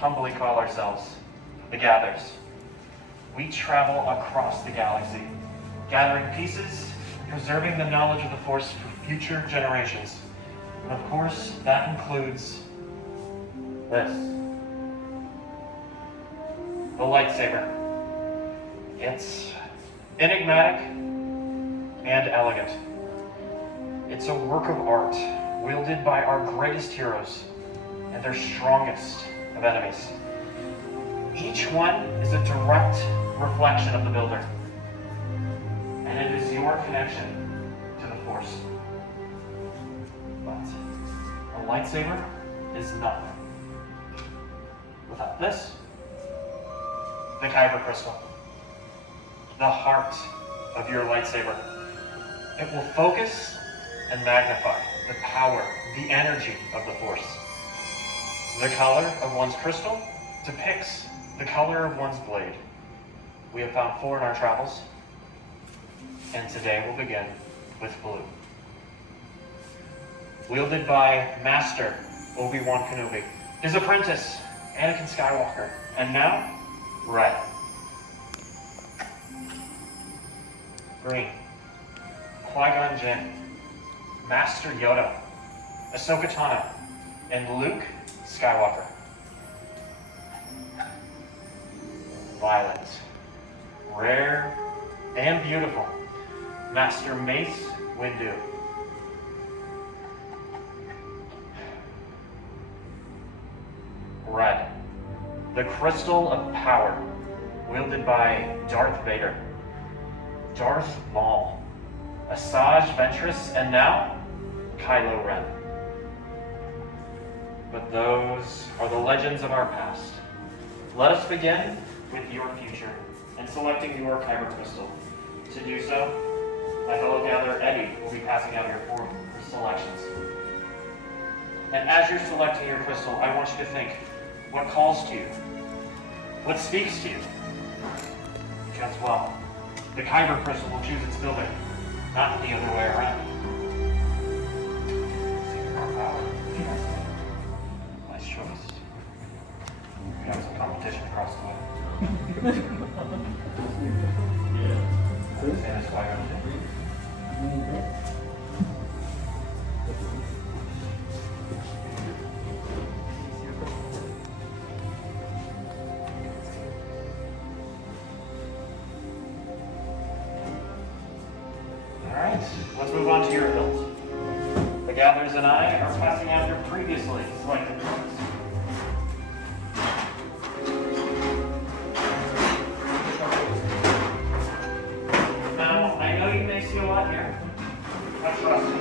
humbly call ourselves the Gathers. We travel across the galaxy, gathering pieces, preserving the knowledge of the Force for future generations. And of course, that includes this. The lightsaber. It's enigmatic and elegant. It's a work of art wielded by our greatest heroes and their strongest of enemies. Each one is a direct reflection of the builder, and it is your connection to the Force. But a lightsaber is nothing without this, the Kyber crystal, the heart of your lightsaber. It will focus and magnify the power, the energy of the Force. The color of one's crystal depicts the color of one's blade. We have found 4 in our travels, and today we'll begin with blue. Wielded by Master Obi-Wan Kenobi, his apprentice, Anakin Skywalker, and now, red. Green, Qui-Gon Jinn, Master Yoda, Ahsoka Tano, and Luke Skywalker. Violet, rare and beautiful, Master Mace Windu. Red, the crystal of power, wielded by Darth Vader, Darth Maul, Asajj Ventress, and now Kylo Ren. But those are the legends of our past. Let us begin with your future and selecting your Kyber crystal. To do so, my fellow gatherer Eddie will be passing out your 4 selections. And as you're selecting your crystal, I want you to think what calls to you, what speaks to you. Because, well, the Kyber crystal will choose its builder, not the other way around. Secret Heart power. Nice choice. We have some competition across the way. And that's why I'm doing. Alright, let's move on to your hilt. The Gatherers and I are passing out your previously selected cards. Now, I know you may see a lot here, but trust me,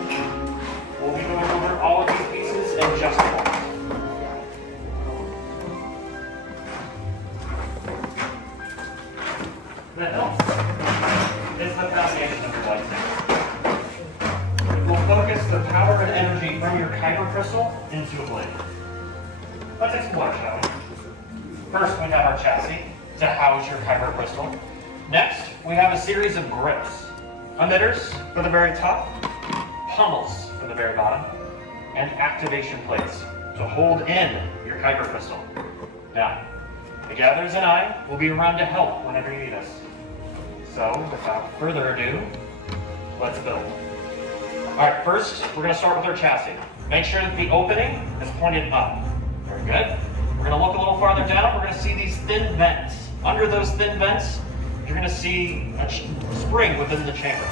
we'll be going over all of these pieces in just a moment. The hilt is the foundation of your lightsaber. It will focus the power and energy from your Kyber crystal into a blade. Let's explore, shall we? First, we have our chassis to house your Kyber crystal. Next, we have a series of grips. Emitters for the very top, pummels for the very bottom, and activation plates to hold in your Kyber crystal. Now, the Gatherers and I will be around to help whenever you need us. So, without further ado, let's build. Alright, first, we're going to start with our chassis. Make sure that the opening is pointed up. Very good. We're going to look a little farther down. We're going to see these thin vents. Under those thin vents, you're going to see a spring within the chamber.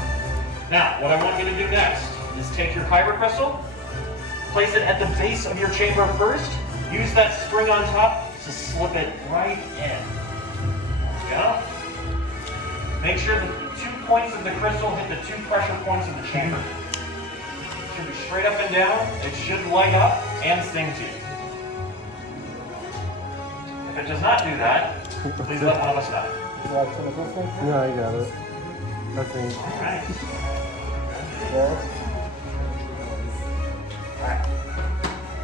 Now, what I want you to do next is take your Kyber crystal, place it at the base of your chamber first, use that spring on top to slip it right in. There we go. Make sure the 2 points of the crystal hit the 2 pressure points of the chamber. It should be straight up and down. It should light up and sing to you. If it does not do that, please let one of us know. No, I got it. Nothing. Alright. Yeah. Alright.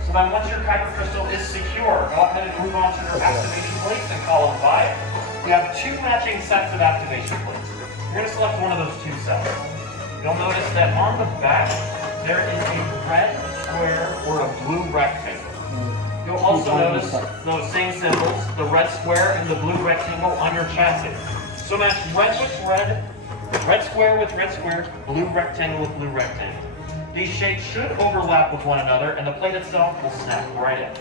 So then once your Kyber crystal is secure, go ahead and move on to your activation plates in column 5. We have 2 matching sets of activation plates. You're going to select one of those 2 sets. You'll notice that on the back, there is a red square or a blue rectangle. Go You'll also notice those same symbols, the red square and the blue rectangle on your chassis. So match red with red, red square with red square, blue rectangle with blue rectangle. These shapes should overlap with one another and the plate itself will snap right in.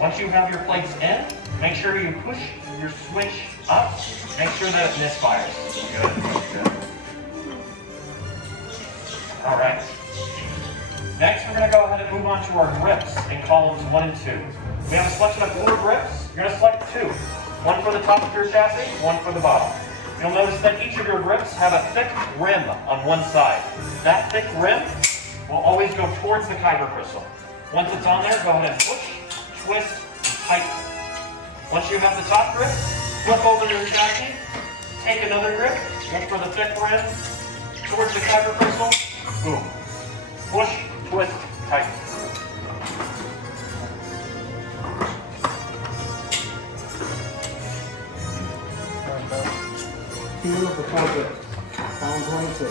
Once you have your plates in, make sure you push your switch up. Make sure that it misfires. Good. All right. Next, we're going to go ahead and move on to our grips in columns 1 and 2. We have a selection of 4 grips. You're going to select 2. One for the top of your chassis, one for the bottom. You'll notice that each of your grips have a thick rim on one side. That thick rim will always go towards the kyber crystal. Once it's on there, go ahead and push, twist, and tighten. Once you have the top grip, flip over your chassis, take another grip, look for the thick rim, towards the kyber crystal, boom. Push, twist, tighten. Two of the 4 grips. Column 26.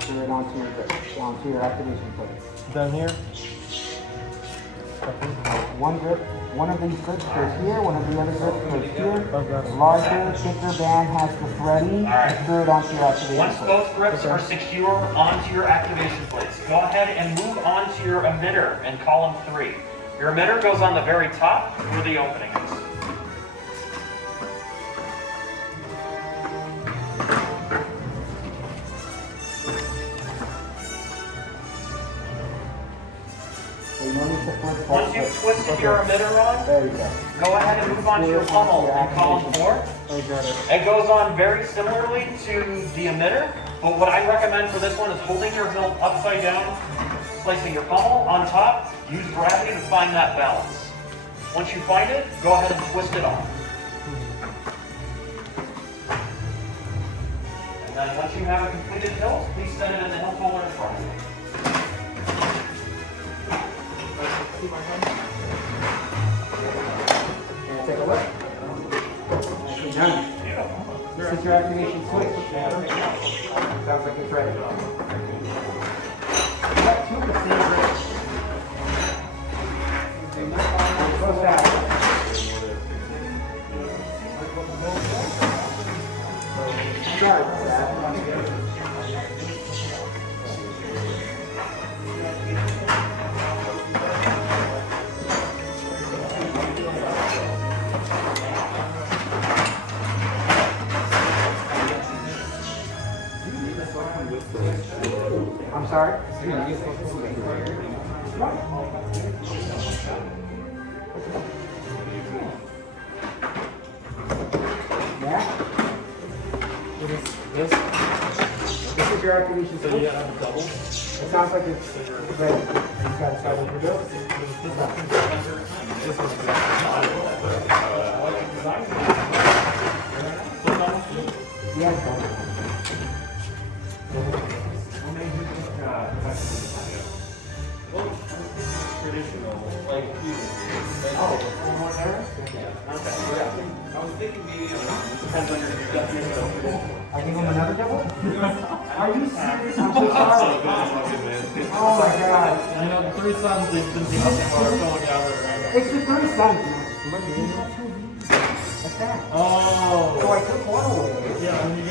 Screw it onto your grip, onto your activation plate. Down here? One grip, one of these grips goes here, one of the other grips goes here. Okay. The larger, thicker band has the threading. Alright. Screw it onto your activation Once plate. both grips are secure onto your activation plates, go ahead and move on to your emitter in column 3. Your emitter goes on the very top where the opening is. So you don't need to flip Once you've twisted your emitter on, There you go. go ahead and move on to your pommel in column 4. I got it. It goes on very similarly to the emitter, but what I recommend for this one is holding your hilt upside down, placing your pommel on top, use gravity to find that balance. Once you find it, go ahead and twist it on. And then once you have a completed hilt, please set it in the hilt holder in front of you. And take a look. Nicely done. This is your activation switch, Adam. Sounds like it's ready. You got 2 of the same grips. Close that. Sorry about that. I'm sorry? Yeah? This is your activation switch. So you have a double? It sounds like it's ready. You got to start with your bill. Yeah. Traditional, like you. One more there? Okay, yeah. I was thinking maybe depends on your definition. I give him another double? Are you serious? I'm so sorry. Oh my god. You know, the 3 sons, they've been filling out there. It's the 3 sons, man. That's that. Oh. So I took one away. Yeah, and you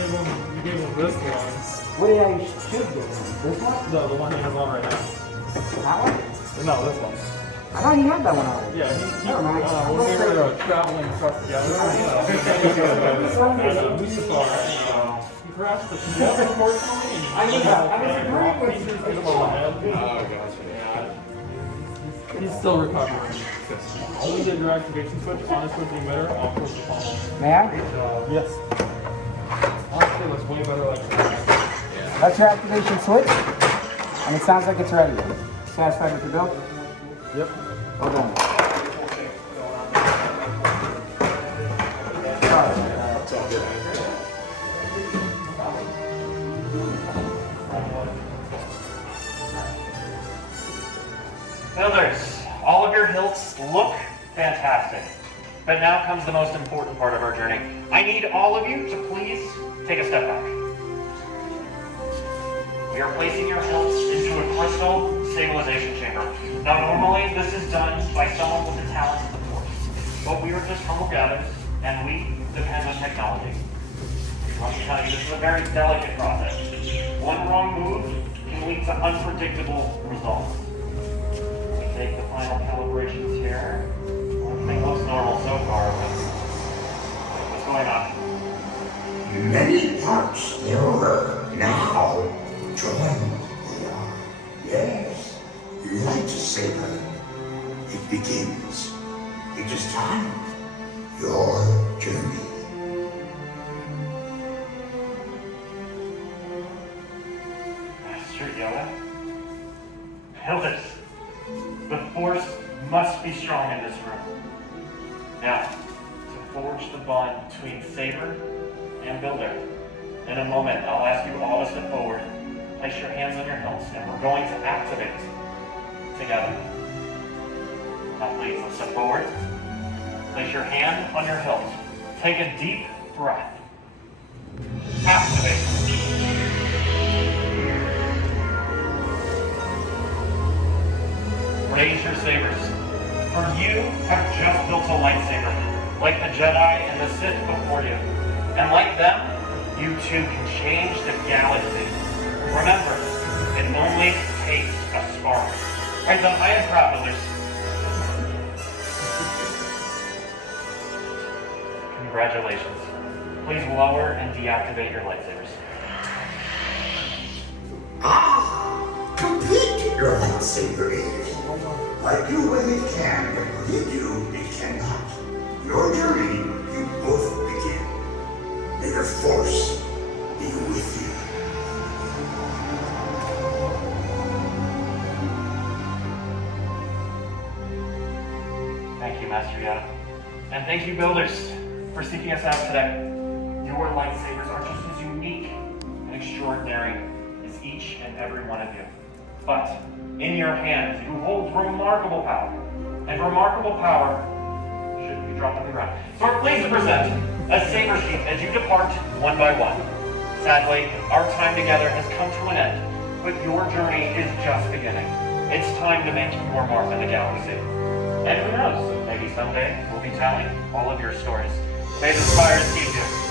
gave him this one. What did I should give him? This one? No, the one he has on right now. That one? No, this one. I thought he had that one already. Yeah, Never mind. when we were traveling truck together, we he crashed the Canadian, unfortunately. I knew that. I was agreeing with you. Hit him on the head. He's still recovering. Only did your activation switch, honest with the emitter, off with the pommel. May I? Yes. Honestly, it looks way better like that. That's your activation switch. And it sounds like it's ready. Satisfied with your bill? Yep. Well done. Builders, all of your hilts look, Fantastic. But now comes the most important part of our journey. I need all of you to please take a step back. We are placing your hilts into a crystal stabilization chamber. Now normally this is done by someone with the talents of the Force, but we are just humble gatherers, and we depend on technology. Let me tell you, this is a very delicate process. One wrong move can lead to unpredictable results. We take the final calibrations here. Everything looks normal so far. What's going on? Many parts there now join the arm. Yes, Lightsaber. It begins. It is time. Your journey. Master Yoda? Elders, the Force must be strong in this room. Now, to forge the bond between Saber and Builder. In a moment, I'll ask you all to step forward, place your hands on your hilts, and we're going to activate together. Now please, let's step forward. Place your hand on your hilt. Take a deep breath. Activate. Raise your sabers, for you have just built a lightsaber, like the Jedi and the Sith before you. And like them, you too can change the galaxy. Remember, it only takes a spark. Right then, I am proud, Builders. Congratulations. Please lower and deactivate your lightsabers. Complete your lightsaber is. Like you when it can, but with you, it cannot. Your journey, you both begin. May the Force be with you. Thank you, Master Yoda. And thank you, Builders, for seeking us out today. Your lightsabers are just as unique and extraordinary as each and every one of you. But in your hands, you hold remarkable power. And remarkable power shouldn't be dropped on the ground. So we're pleased to present a saber sheath as you depart one by one. Sadly, our time together has come to an end, but your journey is just beginning. It's time to make your mark in the galaxy. And who knows, maybe someday we'll be telling all of your stories. May the spires keep you.